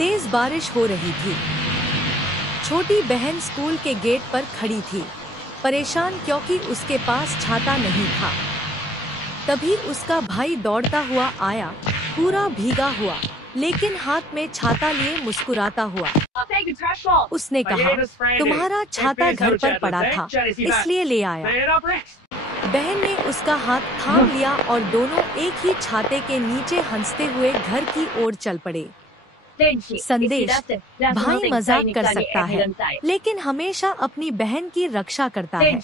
तेज बारिश हो रही थी। छोटी बहन स्कूल के गेट पर खड़ी थी, परेशान क्योंकि उसके पास छाता नहीं था। तभी उसका भाई दौड़ता हुआ आया, पूरा भीगा हुआ, लेकिन हाथ में छाता लिए मुस्कुराता हुआ। उसने कहा, तुम्हारा छाता घर पर पड़ा था, इसलिए ले आया। बहन ने उसका हाथ थाम लिया और दोनों एक ही छाते के नीचे हंसते हुए घर की ओर चल पड़े। संदेश: भाई मजाक कर सकता है, लेकिन हमेशा अपनी बहन की रक्षा करता है।